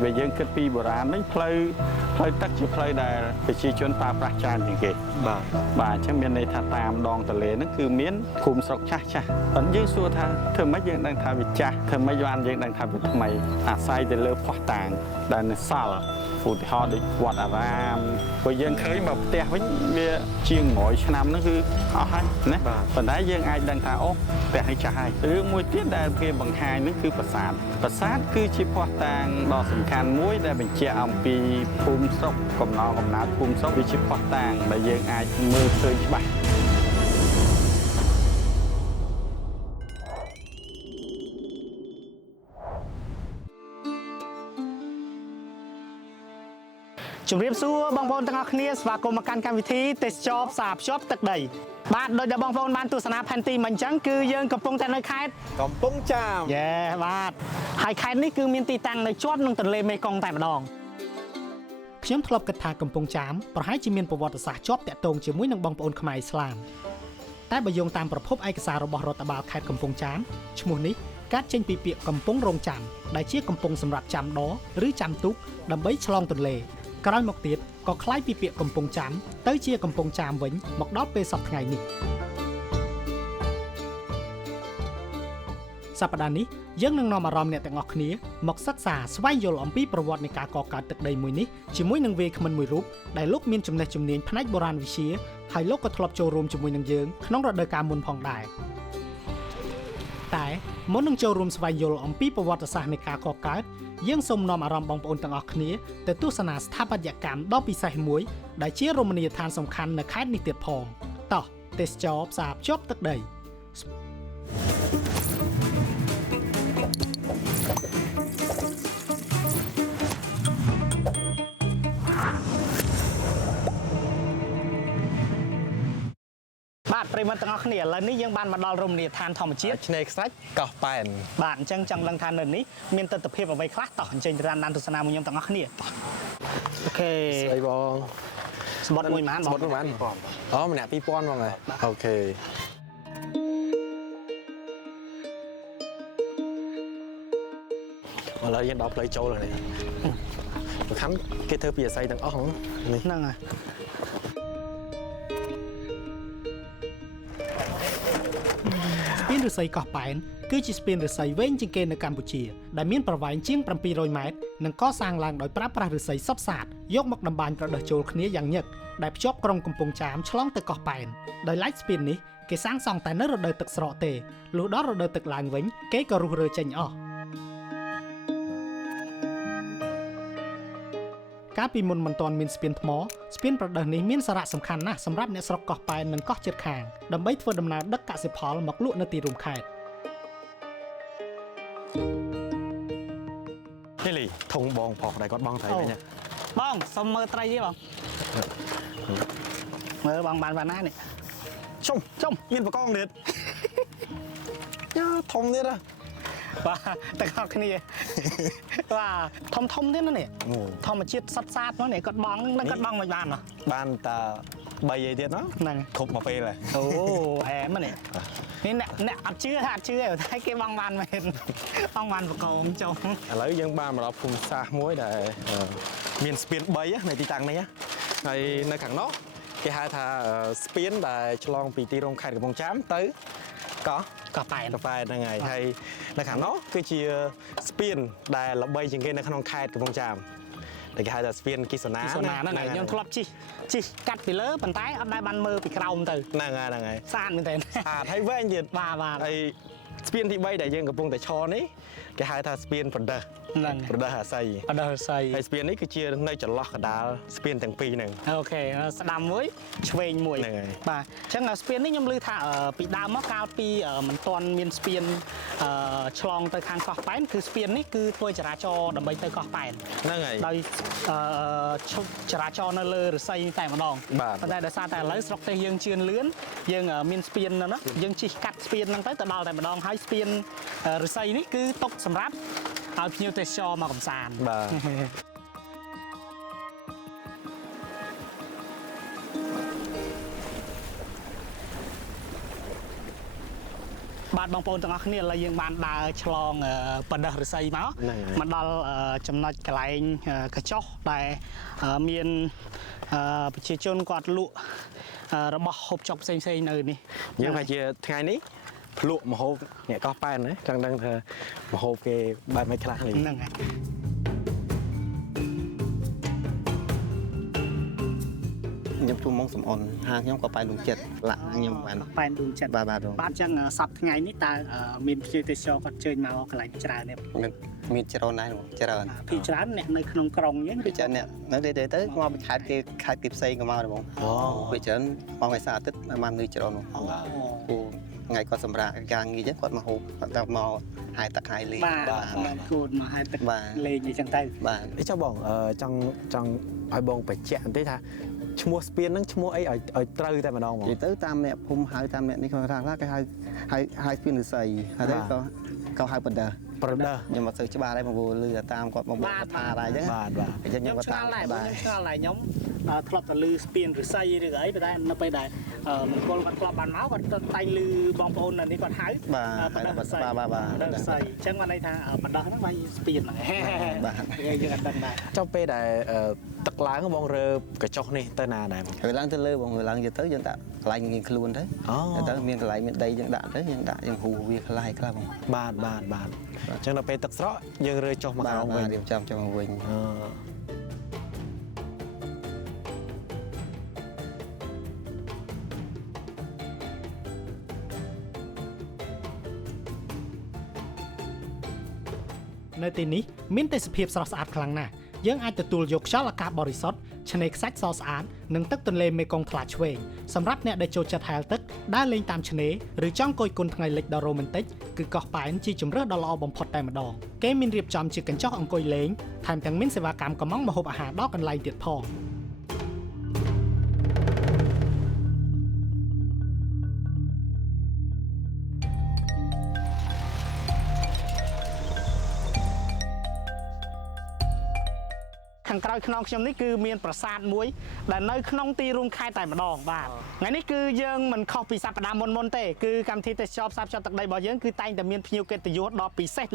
về dân kết pi bờ rán mấy phơi tắc chỉ phơi đài để chi chuyên pa pra chanอย่างเงี้ยbàช่างเมียนในท่าตามดองทะเลนั่นคือเมียนคุมสกช่าตอนยื่นสัวท่าเธอไม่ยังดังท่าวิจ่าเธอไม่ยานยังดังท่าวิทำไมอาศัยแต่เลือพอต่างดันซาลฟูดฮอดิวัดอารามก็ยังเคยแบบแต่ไม่เบี้ยเชียงหมอยชนำนั่นคือเอาให้นะตอนนั้นยังไอ้ดังท่าโอ้แต่ให้จ่ายเรื่องมวยเตี้ยได้เพียงบางไฮนั่นคือประสาทคือชิพอต่างดอกสำคัญมวยได้เป็นเจ้าอัมปีภูมิศกกำนองกำนาภูมิศกวิชิพอต่างแต่ยังไอ้มือเคยใบจุดเรียบซัวบางบอลตั้งเอาคณีสวากรมการการวิธีเตสจอบสาบชอบตึกใดบ้านโดยจะบางบอลบ้านตุสนาพันตีมันจังคือยังกับปงแต่ในค่ายกับปงจามเย่บ้านหายค่ายนี่คือมีตีตังในจอดนึงตะเลเมกองแต่มาดองខ្ញុំធ្លាប់គិតថាកំពង់ចាមប្រហែលជាមានប្រវត្តិសាស្ត្រជាប់តាក់ទងជាមួយនឹងបងប្អូនខ្មែរឥស្លាមតែបើយោងតាមប្រភពឯកសាររបស់រដ្ឋបាលខេត្តកំពង់ចាមឈ្មោះនេះកើតចេញពីពាក្យកំពង់រងចាំដែលជាកំពង់សម្រាប់ចាំដឬចាំទូកដើម្បីឆ្លងទន្លេក្រោយមកទៀតក៏คล้ายពីពាក្យកំពង់ចាមទៅជាកំពង់ចាមវិញមកដល់ពេលសប្តាហ៍ថ្ងៃនេះសប្តាហ៍នេះយើងនឹងនាំអារម្មណ៍អ្នកទាំងអស់គ្នាមកសិក្សាស្វែងយល់អំពីប្រវត្តិនៃការកកើតទឹកដីមួយនេះជាមួយនឹងវាគ្មិនមួយរូបដែលលោកមានចំណេះជំនាញផ្នែកបុរាណវិទ្យាហើយលោកក៏ធ្លាប់ចូលរួមជាមួយនឹងយើងក្នុងរដូវកាលមុនផងដែរតែមុននឹងចូលរួមស្វែងយល់អំពីប្រវត្តិសាស្ត្រនៃការកកើតយើងសូមនាំអារម្មណ៍បងប្អូនទាំងអស់គ្នាទៅទស្សនាស្ថាបត្យកម្មដ៏ពិសេសមួយដែលជារមណីយដ្ឋានសំខាន់នៅខេត្តនេះទៀតផងតោះទេសចរផ្សារភ្ជាប់ទឹកដីបាទប្រិមត្តទាំងអស់គ្នាឥឡូវនេះយើងបានមកដល់រមណីយដ្ឋានធម្មជាតិឆ្នេរខ្សាច់កោះប៉ែនបាទអញ្ចឹងចង់ដឹងថានៅនេះមានទស្សនវិជ្ជាអ្វីខ្លះតោះអញ្ចឹងទៅតាមទស្សនាមួយខ្ញុំទាំងអស់គ្នាអូខេស្អីបងស្បត់មួយម៉ានបងអូម្នាក់2000បងហ៎អូខេឥឡូវយើងដល់ផ្លូវចូលហើយសំខាន់គេធ្វើពីអាស័យទាំងអស់ហ្នឹងហើយស្ពានឫស្សីកោះប៉ែនគឺជាស្ពានឫស្សីវែងជាងគេនៅកម្ពុជាដែលមានប្រវែងជាង700ម៉ែត្រនិងកសាងឡើងដោយប្រើប្រាស់ឫស្សីសុទ្ធសាធយកមកតម្បាញប្រដេះចូលគ្នាយ៉ាងញឹកដែលភ្ជាប់ក្រុងកំពង់ចាមឆ្លងទៅកោះប៉ែនដោយឡែកស្ពាននេះគេសាងសង់តែនៅរដូវទឹកស្រកទេលុះដល់រដូវទឹកឡើងវិញគេក៏រុះរើចេញអស់កាលពីមុនមិនទាន់មានស្ពានថ្មស្ពានប្រដេះនេះមានសារៈសំខាន់ណាស់សម្រាប់អ្នកស្រុកកោះប៉ែននិងកោះជិតខាងដើម្បីធ្វើដំណើរដឹកកសិផលមកលក់នៅទីរួមខេត្តនេះលីធុងបងផុសដែរគាត់បងត្រីវិញបងសុំមើលត្រីទេបងមើលបងបានណានេះជុំមានបកងទៀតយ៉ាធំទៀតបាទទាំងអស់គ្នាបាទធំទៀតនេះធម្មជាតិសត្វសាតហ្នឹងនេះគាត់បងនឹងគាត់បងមិនបានតា3អីទៀតហ្នឹងគ្រប់មកពេលហើយអូអែមនេះអ្នកអត់ជឿតែគេបងបានមែនបងបានបកងចុះឥឡូវយើងបានមកដល់ភូមិសាស្ត្រមួយដែលមានស្ពាន3នៅទីតាំងនេះហើយនៅខាងនោះគេហៅថាស្ពានដែលឆ្លងពីទីរួមខេត្តកំពង់ចាមទៅកោះប៉ែនហ្នឹងហើយនៅខាងនោះគឺជាស្ពានដែលល្បីជាងគេនៅក្នុងខេត្តកំពង់ចាមដែលគេហៅថាស្ពានគិសនាហ្នឹងហើយខ្ញុំធ្លាប់ជិះកាត់ពីលើប៉ុន្តែអត់ដែលបានមើលពីក្រោមទៅហ្នឹងហើយស្អាតមែនទេស្អាតហើយវែងទៀតបាទហើយស្ពានទី3ដែលយើងកំពុងតែឈរនេះគេហៅថាស្ពានប្រដេះប្រដេះអាស័យហើយស្ពាននេះគឺជានៅចន្លោះកណ្ដាលស្ពានទាំងពីរហ្នឹងអូខេស្ដាំមួយឆ្វេងមួយហ្នឹងហើយបាទអញ្ចឹងស្ពាននេះខ្ញុំឮថាពីដើមមកកាលពីមិនទាន់មានស្ពានឆ្លងទៅខាងកោះប៉ែនគឺស្ពាននេះគឺធ្វើចរាចរណ៍ដើម្បីទៅកោះប៉ែនហ្នឹងហើយដោយចរាចរណ៍នៅលើឫស្សីតែម្ដងប៉ុន្តែដោយសារតែឥឡូវស្រុកទេសយើងជឿនលឿនយើងមានស្ពានហ្នឹងយើងជិះកាត់ស្ពានហ្នឹងទៅដល់តែម្ដងហើយស្ពានឫស្សីនេះគឺຕົកសម្រាប់ឲ្យភ្ញៀវទេសចរមកកំសាន្ត បាទបងប្អូនទាំងអស់គ្នាឥឡូវយើងបានដើរឆ្លងបណ្ដោះឫស្សីមកដល់ចំណុចកន្លែងកញ្ចុះដែលមានប្រជាជនគាត់លក់របស់ហូបចុកផ្សេងនៅនេះ យើងថាជាថ្ងៃនេះភ្លក់មហូបអ្នកកោះប៉ែនណាចង់ដឹងថាមហូបគេបែបមិនខ្លះនេះ ហ្នឹងហើយ ខ្ញុំជួមមកសំអនហាងខ្ញុំក៏ប៉ែនដួងចិត្តឡាក់ខ្ញុំបាន ប៉ែនដួងចិត្ត បាទ បាទចឹងសប្តាហ៍ថ្ងៃនេះតើមានភ្ញៀវទេសចរគាត់ជើញមកកន្លែងច្រើននេះ មានច្រើនណាស់ច្រើន ពីច្រើនអ្នកនៅក្នុងក្រុងយើង ពីច្រើនអ្នកនៅទៅមកពីខេត្តគេផ្សេងក៏មកដែរបងពីច្រើនបងឯសាអាទិត្យបាននៅច្រើនបងថ្ងៃគាត់សម្រាប់ការងារចឹងគាត់មកហូបគាត់មកហាយទឹកហាយលេង បាទគូនមកហាយទឹកលេងអញ្ចឹងទៅ បាទ ចុះបងចង់ឲ្យបងបញ្ជាក់បន្តិចថាឈ្មោះស្ពានហ្នឹងឈ្មោះអីឲ្យត្រូវតែម្ដងបង និយាយទៅតាមអ្នកភូមិហៅតាមអ្នកនេះគាត់ថាគេហៅស្ពានឫស្សីហើយក៏ហៅបណ្ដាខ្ញុំមកទៅច្បាស់ដែរមកលឺតាមគាត់មកថាដែរអញ្ចឹង បាទ អញ្ចឹងខ្ញុំក៏តាម ខ្ញុំឆ្ងល់ដែរខ្ញុំធ្លាប់តែលឺស្ពានឫស្សីឬក៏អីតែនៅពេលដែលមង្គលគាត់ធ្លាប់បានមកគាត់តែងលឺបងប្អូននៅនេះគាត់ហៅបណ្ដោះឫស្សីអញ្ចឹងបានន័យថាបណ្ដោះហ្នឹងវាស្ពានហ្នឹងបាទយើងអត់ដឹងដែរ ចុះពេលដែលទឹកឡើងបងរើកញ្ចុះនេះទៅណាដែរបង ហើយឡើងទៅលើបងឡើងទៅយើងដាក់កន្លែងងាយខ្លួនទៅទៅមានកន្លែងមានដីយើងដាក់ទៅយើងដាក់យើងហូរវាខ្លះខ្លះបង បាទអញ្ចឹងដល់ពេលទឹកស្រកយើងរើចុះមកក្រោមវិញ រៀបចំចុះមកវិញ នៅទីនេះមានទេសភាពស្រស់ស្អាតខ្លាំងណាស់យើងអាចទទួលយកខ្យល់អាកាសបរិសុទ្ធឆ្នេរខ្សាច់សស្អាតនិងទឹកទន្លេមេគង្គថ្លាឆ្វេងសម្រាប់អ្នកដែលចូលចិត្តហែលទឹកដើរលេងតាមឆ្នេរឬចង់គយគន់ថ្ងៃលិចដ៏រ៉ូមែនទិកគឺកោះប៉ែនជាជម្រើសដ៏ល្អបំផុតតែម្ដងគេមានរៀបចំជាកញ្ចុះអង្គុយលេងថែមទាំងមានសេវាកម្មកម្មង់ម្ហូបអាហារដល់កន្លែងទៀតផងខាងក្រោយខ្នងខ្ញុំនេះគឺមានប្រាសាទមួយដែលនៅក្នុងទីរួមខេត្តតែម្ដងបាទថ្ងៃនេះគឺយើងមិនខុសពីសប្តាហ៍មុនទេគឺកម្មវិធីទេសចរផ្សារភ្ជាប់ទឹកដីរបស់យើងគឺតែងតែមានភ្ញៀវកិត្តិយសដ៏ពិសេស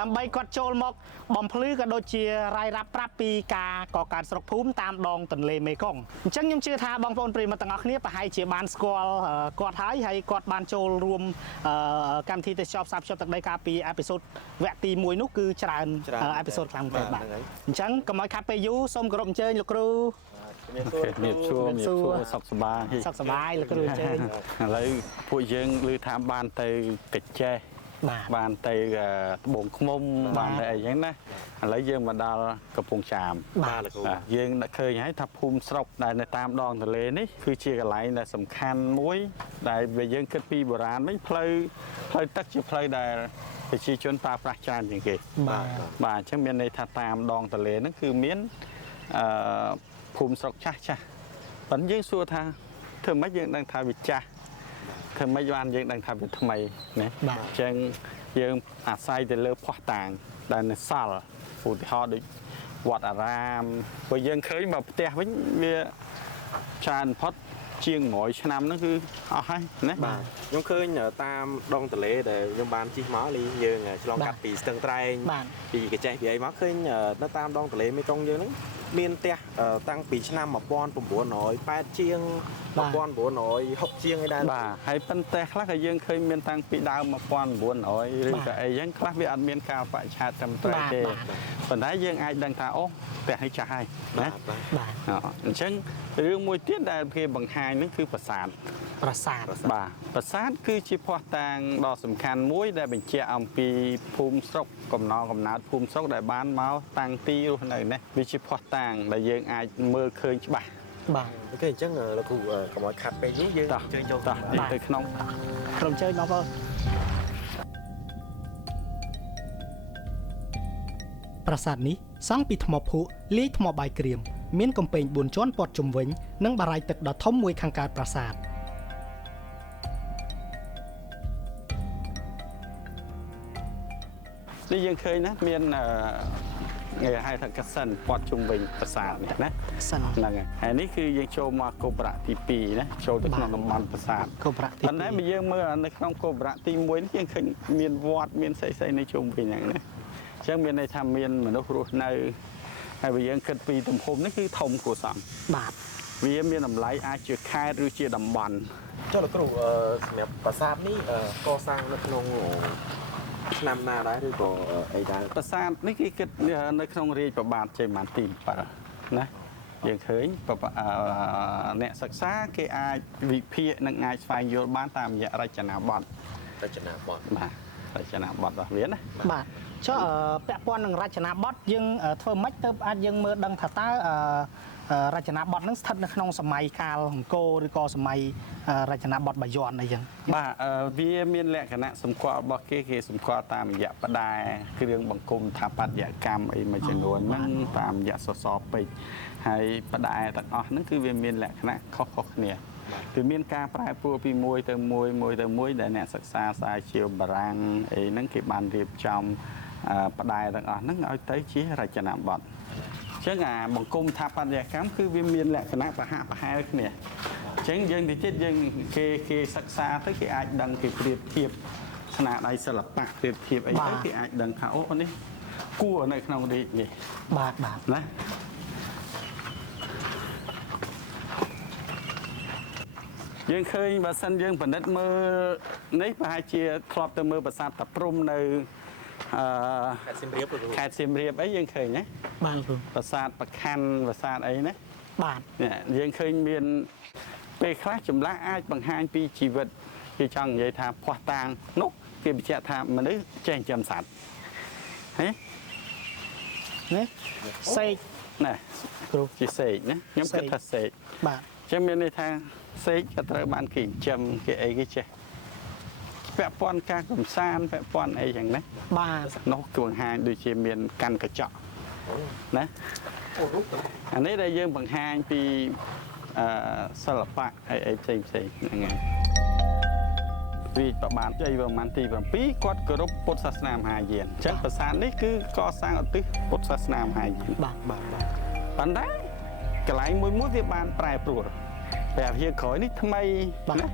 ដើម្បីគាត់ចូលមកបំភ្លឺក៏ដូចជារាយរាប់ប្រាប់ពីការកកើតស្រុកភូមិតាមដងទន្លេមេគង្គអញ្ចឹងខ្ញុំជឿថាបងប្អូនប្រិយមិត្តទាំងអស់គ្នាប្រហែលជាបានស្គាល់គាត់ហើយគាត់បានចូលរួមកម្មវិធីទេសចរផ្សារភ្ជាប់ទឹកដីកាលពីអេពីសូតវគ្គទី1នោះគឺច្រើនអេពីសូតខ្លាំងពេកបាទអញ្ចឹងកុំឲ្យខាត់ពេលយូរសូមគោរពអញ្ជើញលោកគ្រូ មានសួរសុខសប្បាយ លោកគ្រូអញ្ជើញ ឥឡូវពួកយើងឮថាបានទៅកិច្ចចេះបានទៅត្បូងឃ្មុំបានទៅអីចឹងណាឥឡូវយើងមកដល់កំពង់ចាមបាទលោកគ្រូយើងនឹកឃើញហើយថាភូមិស្រុកដែលនៅតាមដងទន្លេនេះគឺជាកន្លែងដែលសំខាន់មួយដែលយើងគិតពីបុរាណវិញផ្លូវទឹកជាផ្លូវដែលប្រជាជនប្រើប្រាស់ច្រើនជាងគេបាទអញ្ចឹងមានន័យថាតាមដងទន្លេហ្នឹងគឺមានភូមិស្រុកចាស់ប៉ុន្តែយើងសួរថាធ្វើម៉េចយើងដឹងថាវាចាស់ធ្វើម៉េចបានយើងដឹងថាវាថ្មីណាអញ្ចឹងយើងអាស្រ័យទៅលើភ័ស្តុតាងដែលនៅសល់ឧទាហរណ៍ដូចវត្តអារាមព្រោះយើងឃើញមកផ្ទះវិញវាច្រើនផុតជាង100ឆ្នាំហ្នឹងគឺអស់ហើយណា បាទខ្ញុំឃើញតាមដងទន្លេដែលខ្ញុំបានជិះមកលីយើងឆ្លងកាត់ពីស្ទឹងត្រែងពីកញ្ចេះពីអីមកឃើញនៅតាមដងទន្លេមេគង្គយើងហ្នឹងមានផ្ទះតាំងពីឆ្នាំ1980ជាង1960ជាងអីដែរបាទហើយប៉ុន្តែខ្លះក៏យើងឃើញមានតាំងពីដើម1900ឬក៏អីចឹងខ្លះវាអត់មានការបច្ឆេទត្រឹមត្រូវទេប៉ុន្តែយើងអាចដឹងថាអូផ្ទះនេះចាស់ហើយណាអញ្ចឹងរឿងមួយទៀតដែលគេបង្ហាញហ្នឹងគឺប្រាសាទបាទប្រាសាទគឺជាភស្តុតាងដ៏សំខាន់មួយដែលបញ្ជាក់អំពីភូមិស្រុកកំណើតភូមិស្រុកដែលបានមកតាំងទីរស់នៅនេះវាជាភស្តុតាងដែលយើងអាចមើលឃើញច្បាស់បាទអូខេអញ្ចឹងលោកគ្រូកុំឲ្យខាត់ពេកយូរយើងជើញចូលទៅក្នុងក្រុមជើញបងប្អូនប្រាសាទនេះសង់ពីថ្មភក់លាយថ្មបាយក្រៀមមានកំពែង4ជាន់ព័ទ្ធជុំវិញនិងបារាយណ៍ទឹកដ៏ធំមួយខាងកើតប្រាសាទនេះយើងឃើញណាមាន ให้ทางกษันปอดจุงវិញប្រាសាទនេះណា សិន ហ្នឹងហើយនេះគឺយើងចូលមកកុបរៈទី2ណាចូលទៅក្នុងតំបន់ប្រាសាទ កុបរៈទី ប៉ុន្តែបើយើងមើលនៅក្នុងកុបរៈទី1នេះយើងឃើញមានវត្តមានស្អីៗនៅជុំវិញហ្នឹងណាអញ្ចឹងមានន័យថាមានមនុស្សរស់នៅហើយបើយើងគិតពីទំហំនេះគឺធំគួរសម បាទ វាមានតម្លៃអាចជាខេត្តឬជាតំបន់ ចុះលោកគ្រូសម្រាប់ប្រាសាទនេះកសាងនៅក្នុងឆ្នាំណាដែរឬក៏អីដែរ ប្រាសាទនេះគេគិតនៅក្នុងរាជប្របាទជ័យវរ្ម័នទី7ណាយើងឃើញអ្នកសិក្សាគេអាចវិភាគនិងអាចស្វែងយល់បានតាមរយៈរចនាបថ រចនាបថ បាទរចនាបថរបស់វាណា បាទចុះពាក់ព័ន្ធនឹងរចនាបថយើងធ្វើម៉េចទៅអាចយើងមើលដឹងថាតើរចនាបថហ្នឹងស្ថិតនៅក្នុងសម័យកាលអង្គរឬក៏សម័យរចនាបថបាយ័នអីចឹង បាទវាមានលក្ខណៈសម្គាល់របស់គេសម្គាល់តាមរយៈផ្ដែគ្រឿងបង្គំថាបត្យកម្មអីមួយចំនួនហ្នឹងតាមរយៈសសរពេជ្រហើយផ្ដែទាំងអស់ហ្នឹងគឺវាមានលក្ខណៈខុសៗគ្នាគឺមានការប្រែប្រួលពីមួយទៅមួយដែលអ្នកសិក្សាសាជាបារាំងអីហ្នឹងគេបានរៀបចំផ្ដែទាំងអស់ហ្នឹងឲ្យទៅជារចនាបថអញ្ចឹងអាបង្គំថាបត្យកម្មគឺវាមានលក្ខណៈប្រហាក់ប្រហែលគ្នាអញ្ចឹងយើងទៅទៀតយើងគេសិក្សាទៅគេអាចដឹងគេប្រៀបធៀបស្នាដៃសិល្បៈប្រៀបធៀបអីទៅគេអាចដឹងថាអូនេះគួរនៅក្នុងរាជនេះ បាទ ណាយើងឃើញបើសិនយើងពិនិត្យមើលនេះប្រហែលជាធ្លាប់ទៅមើលប្រាសាទតាព្រំនៅខេត្តសៀមរាប ខេត្តសៀមរាបអីយើងឃើញណា បាទគ្រូ ប្រាសាទប្រខ័ណ្ឌប្រាសាទអីណា បាទ នេះយើងឃើញមានពេលខ្លះចម្លាស់អាចបង្ហាញពីជីវិតគេចង់និយាយថាភ័ស្តុតាងនោះគេបញ្ជាក់ថាមនុស្សចេះចិញ្ចឹមសត្វហេ នេះសេក ណា គ្រូ ជាសេកណាខ្ញុំគិតថាសេក បាទ អញ្ចឹងមានន័យថាសេកក៏ត្រូវបានគេចិញ្ចឹមគេអីគេចេះពាក់ព័ន្ធការកំសាន្តពាក់ព័ន្ធអីចឹងណា បាទ នោះទួងហាញដូចជាមានកាន់កញ្ចក់ណាអានេះដែលយើងបង្ហាញពីសិល្បៈអីផ្សេងហ្នឹងហើយរាជប្របាទជ័យវរ្ម័នទី7គាត់គោរពពុទ្ធសាសនាមហាយានអញ្ចឹងប្រាសាទនេះគឺកសាងឧទ្ទិសពុទ្ធសាសនាមហាយាន បាទ ប៉ុន្តែកន្លែងមួយវាបានប្រែប្រួលព្រះវិហារក្រោយនេះថ្មីណា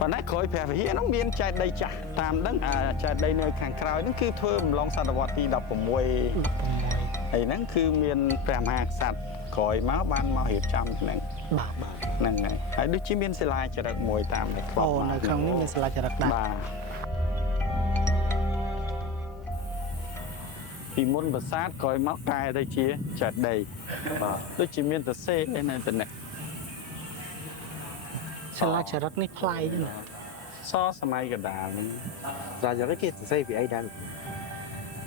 ប៉ុន្តែក្រោយព្រះវិហារនោះមានចេតិយចាស់តាមដឹងចេតិយនៅខាងក្រោយហ្នឹងគឺធ្វើអំឡុងសតវត្សទី16ហើយហ្នឹងគឺមានព្រះមហាក្សត្រក្រោយមកបានមករៀបចំហ្នឹង បាទ ហ្នឹងហើយដូចជាមានសិលាចារឹកមួយតាមនេះ អូនៅក្នុងនេះមានសិលាចារឹកដែរ បាទពីមុនប្រាសាទក្រោយមកកែទៅជាចេតិយបាទដូចជាមានសរសេរឯនៅទៅនេះ សិលាចារឹកនេះប្លែកណាស់ សសម័យកណ្ដាលហ្នឹង រាជរដ្ឋគេសរសេរពីអីដែរ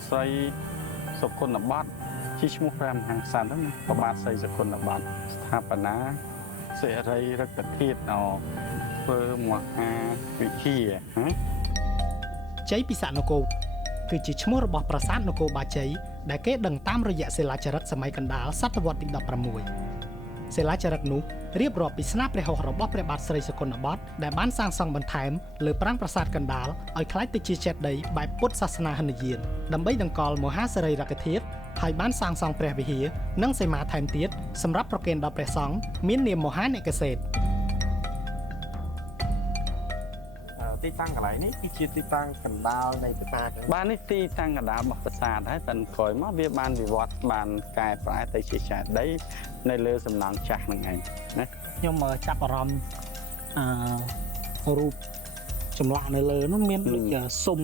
ស្រីសុគន្ធបត្តិជាឈ្មោះព្រះមហាក្សត្រហ្នឹងប្របាទស្រីសុគន្ធបត្តិស្ថាបនាសិរីរកធាតុធ្វើមហាវិជាហ៎ ជ័យពិសានគរគឺជាឈ្មោះរបស់ប្រាសាទនគរបាជ័យដែលគេដឹងតាមរយៈសិលាចារឹកសម័យកណ្ដាលសតវត្សទី16 សិលាចារឹកនោះរៀបរាប់ពីស្នាព្រះហស្ថរបស់ព្រះបាទស្រីសុគន្ធបត្តិដែលបានសាងសង់បន្ថែមលើប្រាង្គប្រាសាទកណ្ដាលឲ្យក្លាយទៅជាចេតិយបែបពុទ្ធសាសនាហិនយានដើម្បីតម្កល់មហាសិរីរកធាតុហើយបានសាងសង់ព្រះវិហារនិងសីមាថែមទៀតសម្រាប់ប្រគេនដល់ព្រះសង្ឃមាននាមមហានិកសេត ទីតាំងកន្លែងនេះគឺជាទីតាំងកណ្ដាលនៃប្រាសាទ បាទនេះទីតាំងកណ្ដាលរបស់ប្រាសាទហើយតែក្រោយមកវាបានវិវត្តបានកែប្រែទៅជាចេតិយនៅលើសំណង់ចាស់ហ្នឹងឯងណា ខ្ញុំចាប់អារម្មណ៍រូបចម្លាក់នៅលើនោះមានដូចជាស៊ុំ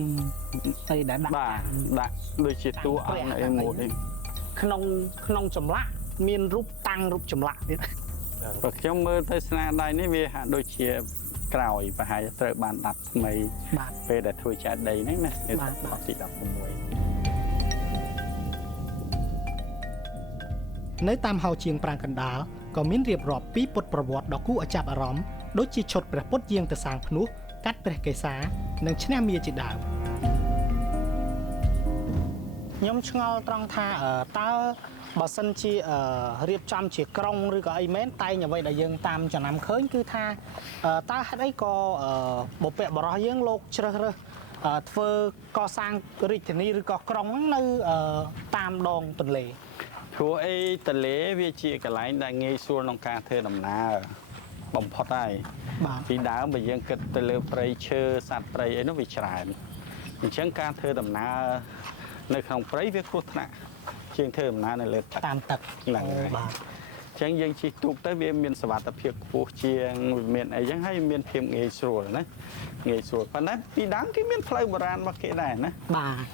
អីដែលដាក់ បាទដាក់ដូចជាតួអង្គអីមួយ ក្នុងចម្លាក់មានរូបតាំងរូបចម្លាក់ទៀត បើខ្ញុំមើលទៅស្នាដៃនេះវាហាក់ដូចជាក្រោយប្រហែលត្រូវបានដាប់ថ្មី បាទ ពេលដែលធ្វើចេតិយហ្នឹងណា បាទ ទី16 នៅតាមហោជាងប្រាង្គកណ្ដាលក៏មានរៀបរាប់ពីពុទ្ធប្រវត្តិដ៏គួរឲ្យចាប់អារម្មណ៍ដូចជាឈុតព្រះពុទ្ធយាងទៅសាងភ្នោះកាត់ព្រះកេសានិងឈ្នះមារជាដើមខ្ញុំឆ្ងល់ត្រង់ថាតើបើសិនជារៀបចំជាក្រុងឬក៏អីមែនតែអ្វីដែលយើងតាមចំណាំឃើញគឺថាតើហេតុអីក៏បុព្វបុរសយើងលោកជ្រើសរើស ធ្វើកសាងរាជធានីឬក៏ក្រុងហ្នឹងនៅតាមដងទន្លេ ព្រោះអីទន្លេវាជាកន្លែងដែលងាយស្រួលក្នុងការធ្វើដំណើរបំផុតហើយ បាទ ពីដើមបើយើងគិតទៅលើព្រៃឈើសត្វព្រៃអីនោះវាច្រើនអញ្ចឹងការធ្វើដំណើរនៅក្នុងព្រៃវាគ្រោះថ្នាក់ជាងធ្វើដំណើរនៅលើទឹក តាមទឹក ហ្នឹងហើយ បាទ អញ្ចឹងយើងជិះទូកទៅវាមានសុវត្ថិភាពខ្ពស់ជាងវាមានអីចឹងហើយមានភាពងាយស្រួលណាងាយស្រួលប៉ុន្តែពីដើមគេមានផ្លូវបុរាណរបស់គេដែរណា បាទ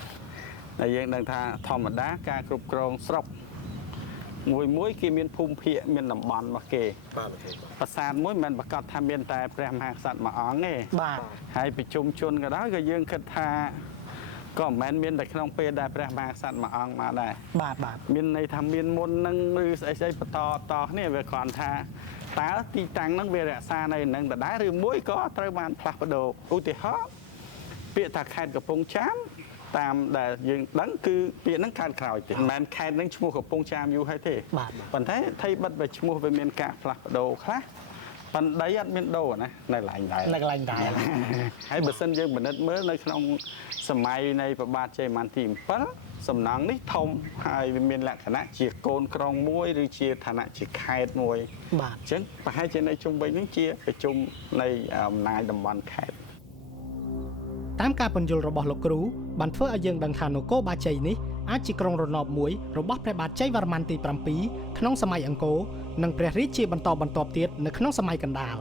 ហើយយើងដឹងថាធម្មតាការគ្រប់គ្រងស្រុកមួយគេមានភូមិភាគមានតំបន់របស់គេ បាទ ប្រាសាទមួយមិនមែនប្រកាសថាមានតែព្រះមហាក្សត្រមួយអង្គទេ បាទ ហើយប្រជុំជនក៏ដោយក៏យើងគិតថាក៏មិនមែនមានតែក្នុងពេលដែលព្រះមហាក្សត្រមួយអង្គមកដែរ បាទបាទ មានន័យថាមានមុននឹងឬស្អីបន្តគ្នាវាគ្រាន់ថាតើទីតាំងហ្នឹងវារក្សានៅនឹងដដែលឬមួយក៏ត្រូវបានផ្លាស់ប្ដូរឧទាហរណ៍ពាក្យថាខេត្តកំពង់ចាមតាមដែលយើងដឹងគឺពាក្យហ្នឹងកើតក្រោយទេមិនមែនខេត្តហ្នឹងឈ្មោះកំពង់ចាមយូរហើយទេ បាទ ប៉ុន្តែថៃបិទវាឈ្មោះវាមានការផ្លាស់ប្ដូរខ្លះប៉ុន្តែអត់មានដូរណានៅកន្លែងដែរ នៅកន្លែងដែរ ហើយបើសិនយើងពិនិត្យមើលនៅក្នុងសម័យនៃព្រះបាទជ័យវរ្ម័នទី7សំណង់នេះធំហើយវាមានលក្ខណៈជាកូនក្រុងមួយឬជាឋានៈជាខេត្តមួយ បាទ អញ្ចឹងប្រហែលជានៅជុំវិញនេះជាប្រជុំនៃអំណាចតំបន់ខេត្ត តាមការពន្យល់របស់លោកគ្រូបានធ្វើឲ្យយើងដឹងថានគរបាជ័យនេះអាចជាក្រុងរណបមួយរបស់ព្រះបាទជ័យវរ្ម័នទី7ក្នុងសម័យអង្គរនិងព្រះរាជាបន្តបន្ទាប់ទៀតនៅក្នុងសម័យកណ្ដាល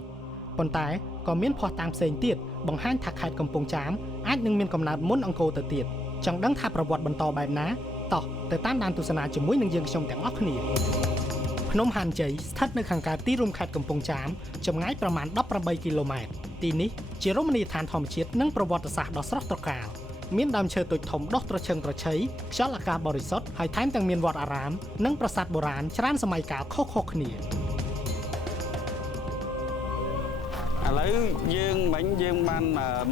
ប៉ុន្តែក៏មានភស្តុតាងផ្សេងទៀតបង្ហាញថាខេត្តកំពង់ចាមអាចនឹងមានកំណើតមុនអង្គរទៅទៀតចង់ដឹងថាប្រវត្តិបន្តបែបណាតោះទៅតាមដានទស្សនាជាមួយនឹងយើងខ្ញុំទាំងអស់គ្នាភ្នំហាន់ជ័យស្ថិតនៅខាងកើតទីរួមខេត្តកំពង់ចាមចម្ងាយប្រមាណ18គីឡូម៉ែត្រទីនេះជារមណីយដ្ឋានធម្មជាតិនិងប្រវត្តិសាស្ត្រដ៏ស្រស់ត្រកាលមានដើមឈើទូចធំដុះត្រឈឹងត្រឈៃខ្យល់អាកាសបរិសុទ្ធហើយថែមទាំងមានវត្តអារាមនិងប្រាសាទបុរាណច្រើនសម័យកាលខុសៗគ្នា ឥឡូវយើងមិញយើងបាន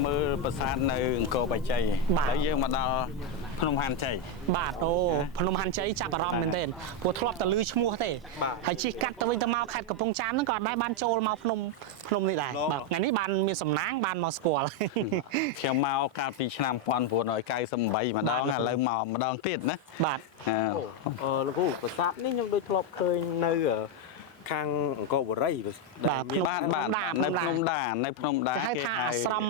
មើលប្រាសាទនៅអង្គរបច្ច័យហើយយើងមកដល់ភ្នំហាន់ជ័យ បាទអូភ្នំហាន់ជ័យចាប់អារម្មណ៍មែនទេព្រោះធ្លាប់តែឮឈ្មោះទេហើយជិះកាត់ទៅវិញទៅមកខេត្តកំពង់ចាមហ្នឹងក៏អត់ដែរបានចូលមកភ្នំនេះដែរបាទថ្ងៃនេះបានមានសំណាងបានមកស្គាល់ ខ្ញុំមកកាលពីឆ្នាំ1998ម្ដងឥឡូវមកម្ដងទៀតណា បាទ លោកគ្រូប្រាសាទនេះខ្ញុំដូចធ្លាប់ឃើញនៅខាងអង្គរបុរី បាទនៅភ្នំដាគេហៅអាស្រម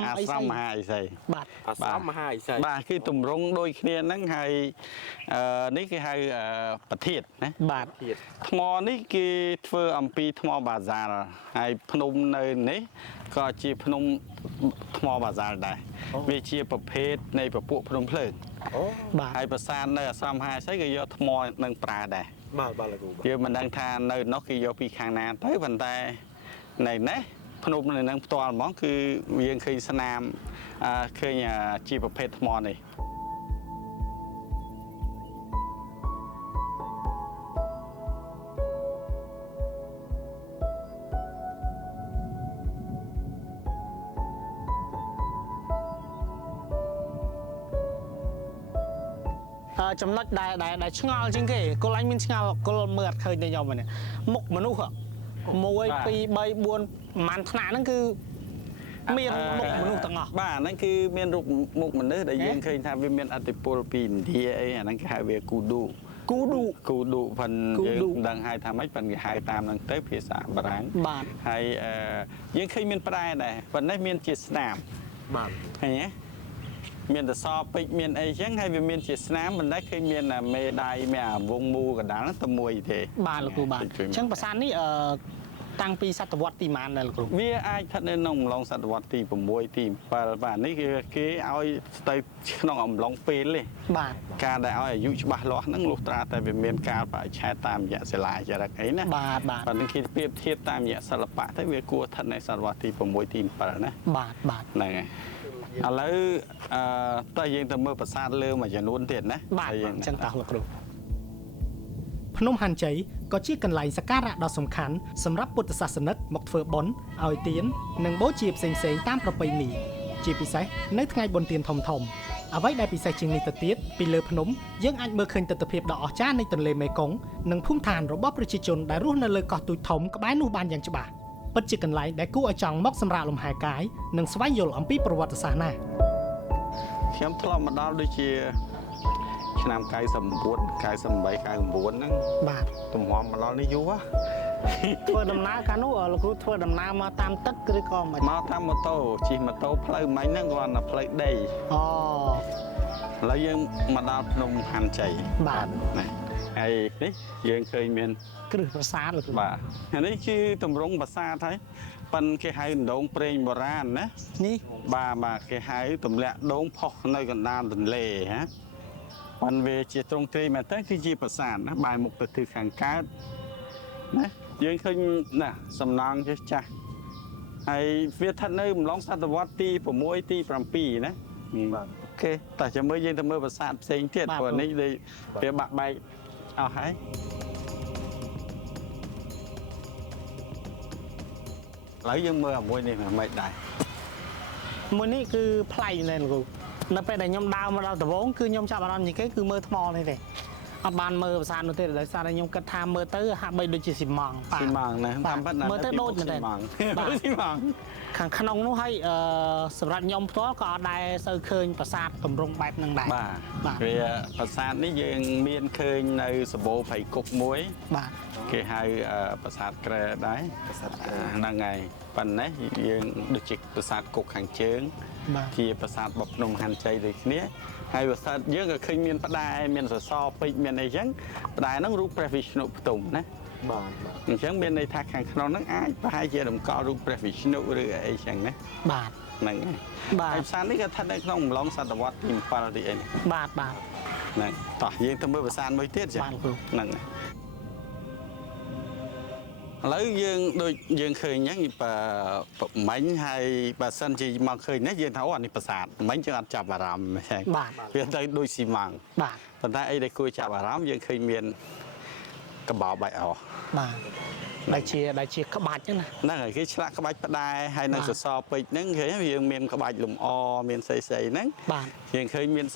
មហាឥសី បាទ អាស្រមមហាឥសី បាទគឺទម្រង់ដូចគ្នាហ្នឹងហើយនេះគេហៅប្រធានណា បាទ ថ្មនេះគេធ្វើអំពីថ្មបាសាល់ហើយភ្នំនៅនេះក៏ជាភ្នំថ្មបាសាល់ដែរវាជាប្រភេទនៃពពួកភ្នំភ្លើង បាទ ហើយប្រាសាទនៅអាស្រមមហាឥសីក៏យកថ្មនឹងប្រើដែរ បាទលោកគ្រូ យើងមិនដឹងថានៅនោះគេយកពីខាងណាទៅប៉ុន្តែនៅនេះភ្នំនៅនឹងផ្ទាល់ហ្មងគឺយើងឃើញស្នាមឃើញជាប្រភេទថ្មនេះ ចំណុចដែលឆ្ងល់ជាងគេគល់អញមានឆ្ងល់គល់មើលអត់ឃើញទេខ្ញុំនេះមុខមនុស្ស1 2 3 4ប្រហែលថ្នាក់ហ្នឹងគឺមានមុខមនុស្សទាំងអស់ បាទហ្នឹងគឺមានរូបមុខមនុស្សដែលយើងឃើញថាវាមានអតិពលពីឥណ្ឌាអីអាហ្នឹងគេហៅវាគូឌូប៉ុនយើងមិនដឹងហៅថាម៉េចប៉ុន្តែគេហៅតាមហ្នឹងទៅភាសាបារាំង បាទ ហើយយើងឃើញមានប្រែដែរប៉ុន្តែមានជាស្នាម បាទ ឃើញទេមានតសពេជ្រមានអីចឹងហើយវាមានជាស្នាមមិនដែលឃើញមានមេដៃមានអាវងមូលកណ្ដាលហ្នឹងតែមួយទេ បាទលោកគ្រូបាទអញ្ចឹងប្រាសាទនេះតាំងពីសតវត្សទីប៉ុន្មានដែរលោកគ្រូ វាអាចស្ថិតនៅក្នុងអំឡុងសតវត្សទី6ទី7បាទនេះគឺគេឲ្យទៅក្នុងអំឡុងពេលទេ បាទ ការដែលឲ្យអាយុច្បាស់លាស់ហ្នឹងលុះត្រាតែវាមានការបរិច្ឆេទតាមរយៈសិលាចារឹកអីណា បាទបាទ បាទនឹងគេប្រៀបធៀបតាមរយៈសិល្បៈទៅវាគួរស្ថិតនៅសតវត្សទី6ទី7ណា បាទបាទ ហ្នឹងហើយឥឡូវតើយើងទៅមើលប្រាសាទលើមួយចំនួនទៀតណា បាទ ហើយ អញ្ចឹងតោះលោកគ្រូភ្នំហាន់ជ័យក៏ជាកន្លែងសក្ការៈដ៏សំខាន់សម្រាប់ពុទ្ធសាសនិកមកធ្វើបុណ្យឲ្យទាននិងបូជាផ្សេងៗតាមប្រពៃណីជាពិសេសនៅថ្ងៃបុណ្យទានធំៗអ្វីដែលពិសេសជាងនេះទៅទៀតពីលើភ្នំយើងអាចមើលឃើញទិដ្ឋភាពដ៏អស្ចារ្យនៃទន្លេមេគង្គនិងភូមិឋានរបស់ប្រជាជនដែលរស់នៅលើកោះទូចធំក្បែរនោះបានយ៉ាងច្បាស់ពិតជាកន្លែងដែលគួរឲ្យចង់មកសម្រាកលំហែកាយនិងស្វែងយល់អំពីប្រវត្តិសាស្ត្រណាស់ អ ខ្ញុំធ្លាប់មកដល់ដូចជាឆ្នាំ99 98 99ហ្នឹង បាទ ទំហំមកដល់នេះយូរ ធ្វើដំណើរកាលនោះលោកគ្រូធ្វើដំណើរមកតាមទឹកឬក៏មិន មកតាមម៉ូតូជិះម៉ូតូផ្លូវមិញហ្នឹងគាត់ថាផ្លូវដី អូ ឥឡូវយើងមកដល់ភ្នំហាន់ជ័យ បាទ ណាហើយនេះយើងឃើញមាន គ្រឹះប្រាសាទលោកគ្រូ បាទអានេះគឺតម្រង់ប្រាសាទហើយប៉ិនគេហៅដងព្រេងបុរាណណា នេះ បាទគេហៅទម្លាក់ដងផុសនៅកណ្ដាលទន្លេហ៎ប៉ិនវាជាទ្រង់ទ្រាយមែនតើគឺជាប្រាសាទណាបែរមុខទៅទិសខាងកើតណាយើងឃើញណាសំណង់ចាស់ហើយវាស្ថិតនៅអំឡុងសតវត្សទី6ទី7ណាបាទអូខេតោះចាំមើលយើងទៅមើលប្រាសាទផ្សេងទៀតព្រោះនេះវាបាក់បែកអស់ហើយឥឡូវយើងមើលអាមួយនេះមិនដែរ មួយនេះគឺប្លែកមែនលោកគ្រូនៅពេលដែលខ្ញុំដើរមកដល់ដំបងគឺខ្ញុំចាប់អារម្មណ៍ជាងគេគឺមើលថ្មនេះទេអត់បានមើលប្រាសាទនោះទេដោយសារតែខ្ញុំគិតថាមើលទៅហាក់បីដូចជាស៊ីម៉ង់បាទ ស៊ីម៉ងណាតាមពិតណា មើលទៅដូចមែនទេ បាទស៊ីម៉ង ខាងក្នុងនោះហើយសម្រាប់ខ្ញុំផ្ទាល់ក៏អត់ដែរសូវឃើញប្រាសាទកម្រងបែបហ្នឹងដែរ បាទវាប្រាសាទនេះយើងមានឃើញនៅសបោភ័យគុកមួយ បាទ គេហៅប្រាសាទក្រែដែរប្រាសាទហ្នឹងហើយប៉ុន្តែយើងដូចជាប្រាសាទគុកខាងជើង បាទ ជាប្រាសាទបភ្នំហាន់ជ័យដូចគ្នាហើយប្រាសាទយើងក៏ឃើញមានផ្តែរមានសសរពេជ្រមានអីចឹងផ្តែរហ្នឹងរូបព្រះវិស្ណុផ្ទុំណា បាទ អញ្ចឹងមានន័យថាខាងក្នុងហ្នឹងអាចប្រហែលជាតម្កល់រូបព្រះវិស្ណុឬអីចឹងណា បាទ ហ្នឹងហើយ បាទ ហើយផ្សារនេះក៏ស្ថិតនៅក្នុងអំឡុងសតវត្សទី7ទីអី បាទបាទ ហ្នឹងតោះយើងទៅមើលប្រាសាទមួយទៀតចា បាទគ្រូ ហ្នឹងហើយឥឡូវយើងដូចយើងឃើញអញ្ចឹងមិញហើយបើសិនជាមកឃើញនេះយើងថាអូអានេះប្រាសាទមិញយើងអត់ចាប់អារម្មណ៍ហ្នឹង បាទ វាទៅដូចស៊ីម៉ង បាទ ប៉ុន្តែអីដែលគួរចាប់អារម្មណ៍យើងឃើញមានកបោបែកអស់ បាទដែលជាក្បាច់ហ្នឹងណា ហ្នឹងហើយគេឆ្លាក់ក្បាច់ផ្តែរហើយនៅសសរពេជ្រហ្នឹងឃើញយើងមានក្បាច់លំអមានស្អីហ្នឹង បាទ យើងឃើញមាន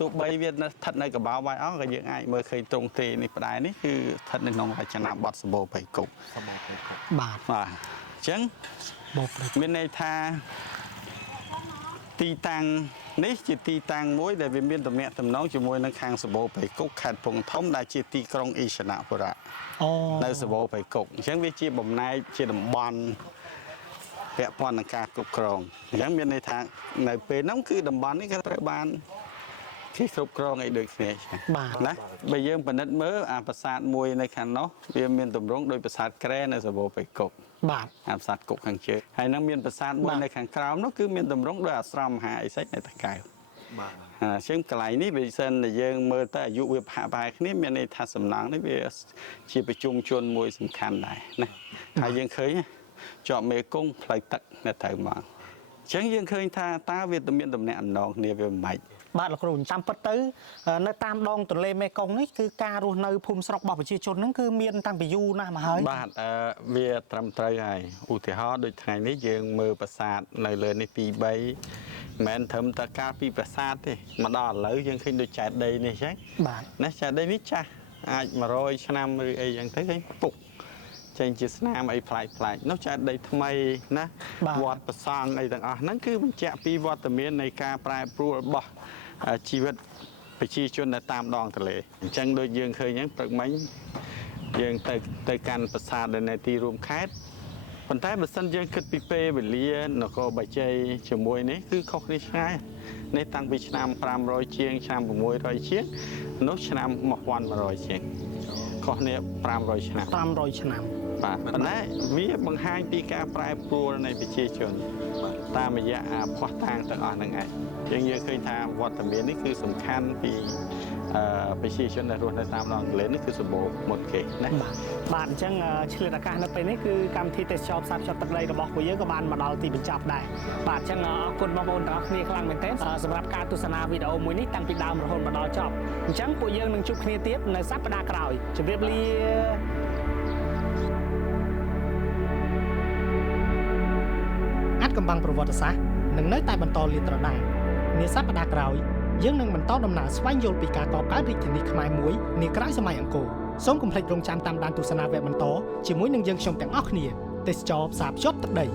ទោះបីវាស្ថិតនៅកបោបែកអស់ក៏យើងអាចមើលឃើញទ្រង់ទ្រាយនេះផ្តែរនេះគឺស្ថិតនៅក្នុងរចនាបថសម្បូរភ័យគុក បាទ បាទអញ្ចឹង បបព្រឹក មានន័យថាទីតាំងនេះជាទីតាំងមួយដែលវាមានទំនាក់ទំនងជាមួយនឹងខាងសម្បូរភ័យគុកខេត្តពងធំដែលជាទីក្រុងអ៊ីសនបុរៈ អូ នៅសម្បូរភ័យគុកអញ្ចឹងវាជាបំណែកជាតំបន់ពាក់ព័ន្ធនឹងការគ្រប់គ្រងអញ្ចឹងមានន័យថានៅពេលហ្នឹងគឺតំបន់នេះក៏ត្រូវបានគេគ្រប់គ្រងឲ្យដូចគ្នា បាទ ណាបើយើងពិនិត្យមើលអាប្រាសាទមួយនៅខាងនោះវាមានទម្រង់ដូចប្រាសាទក្រែនៅសម្បូរភ័យគុក បាទ អាប្រាសាទគុកខាងជើងហើយនឹងមានប្រាសាទមួយនៅខាងក្រោមនោះគឺមានទម្រង់ដូចអាស្រមមហាអិសិចនៅតាកែវ បាទ អញ្ចឹងកន្លែងនេះវាសិនតែយើងមើលទៅអាយុវាប្រហែលគ្នាមានន័យថាសំណង់នេះវាជាប្រជុំជនមួយសំខាន់ដែរណាហើយយើងឃើញជាប់មេគង្គផ្លូវទឹកនៅទៅមកអញ្ចឹងយើងឃើញថាតើវាមានតំណែងអំណងគ្នាវាមិន បាទលោកគ្រូតាមពិតទៅនៅតាមដងទន្លេមេគង្គនេះគឺការរស់នៅភូមិស្រុករបស់ប្រជាជនហ្នឹងគឺមានតាំងពីយូរណាស់មកហើយ បាទវាត្រឹមត្រូវហើយឧទាហរណ៍ដូចថ្ងៃនេះយើងមើលប្រាសាទនៅលើនេះ 2 3 មិនត្រឹមតែការពីប្រាសាទទេមកដល់ឥឡូវយើងឃើញដូចចែកដីនេះចឹង បាទ ណាចែកដីនេះចាស់អាច100ឆ្នាំឬអីចឹងទៅឃើញពុកចេញជាស្នាមអីប្លែកនោះចែកដីថ្មីណាវត្តប្រសង់អីទាំងអស់ហ្នឹងគឺបញ្ជាក់ពីវត្តមាននៃការប្រែប្រួលរបស់ជីវិតប្រជាជននៅតាមដងទន្លេអញ្ចឹងដូចយើងឃើញហ្នឹងព្រឹកមិញយើងទៅកាន់ប្រាសាទនៅទីរួមខេត្តប៉ុន្តែបើសិនយើងគិតពីពេលវេលានគរបច្ច័យជាមួយនេះគឺខុសគ្នាឆ្ងាយនេះតាំងពីឆ្នាំ500ជាងឆ្នាំ600ជាងនោះឆ្នាំ1100ជាងខុសគ្នា500ឆ្នាំ 500ឆ្នាំ បាទប៉ុន្តែវាបង្ហាញពីការប្រែប្រួលនៃប្រជាជនតាមរយៈភ័ស្តុតាងទាំងអស់ហ្នឹងឯងយើងឃើញថាវត្តមាននេះគឺសំខាន់ពីប្រជាជនដែលរស់នៅតាមដងទន្លេនេះគឺសម្បូរមុតគេណា បាទអញ្ចឹងឆ្លៀតឱកាសនៅពេលនេះគឺកម្មវិធីទេសចរផ្សារភ្ជាប់ទឹកដីរបស់ពួកយើងក៏បានមកដល់ទីបញ្ចប់ដែរបាទអញ្ចឹងអរគុណបងប្អូនទាំងអស់គ្នាខ្លាំងមែនទែនសម្រាប់ការទស្សនាវីដេអូមួយនេះតាំងពីដើមរហូតមកដល់ចប់អញ្ចឹងពួកយើងនឹងជួបគ្នាទៀតនៅសប្តាហ៍ក្រោយជម្រាបលាអាចកំបាំងប្រវត្តិសាស្ត្រនឹងនៅតែបន្តលាតត្រដាងនាសប្តាហ៍ក្រោយយើងនឹងបន្តដំណើរស្វែងយល់ពីការកកើតរាជធានីខ្មែរមួយនាក្រោយសម័យអង្គរសូមកុំភ្លេចរងចាំតាមដានទស្សនាវគ្គបន្តជាមួយនឹងយើងខ្ញុំទាំងអស់គ្នាទេសចរផ្សារភ្ជាប់ទឹកដី